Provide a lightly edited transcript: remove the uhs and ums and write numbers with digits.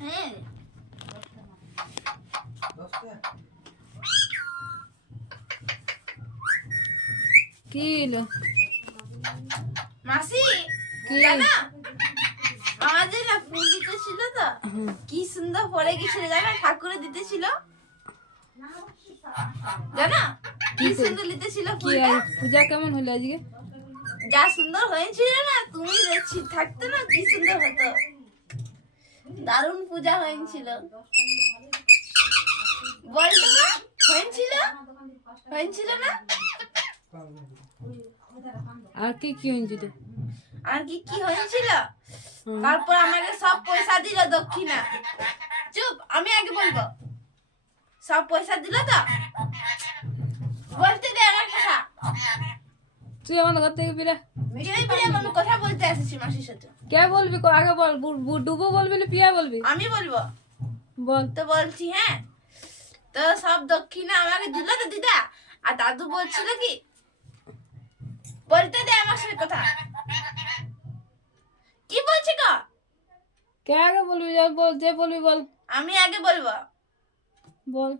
হ্যাঁ কি হলো? মাসি কি? জানা আমাদের না ফুল দিতেছিল তো কি সুন্দর পরে গেছিল জানা ঠাকুরে দিতেছিল জানা কি সুন্দর দিতেছিল কি ফুলটা আর পূজা কেমন হলো আজকে? যা সুন্দর হয়েছিল না তুমি দেখছি থাকতে না কি সুন্দর হতো দারুণ পূজা হয়েছিল বলতো না হয়েছিল হয়েছিল না আর কি কি হয়েছিল? আর কি কি হয়েছিল তারপর আমাকে সব পয়সা দিল দক্ষিণা চুপ আমি আগে বলবো সব পয়সা দিল তো বলতে দে আমার কথা তুই আমার ঘর থেকে ফিরে বিরে বিরে আমি কথা বলতে এসেছি মাসির সাথে কে বলবি? আগে বল। ডুবু বলবি না পিয়া বলবি? আমি বলবো বল। তো বলছি হ্যাঁ তো সব দক্ষিণা আমাকে দিল তো দিদা আর দাদু বলছিল কি বলতে দে আমার সাথে কথা কি বলছি গো কে আগে বলবি? যা বল, যে বলবি বল। আমি আগে বলবো বল।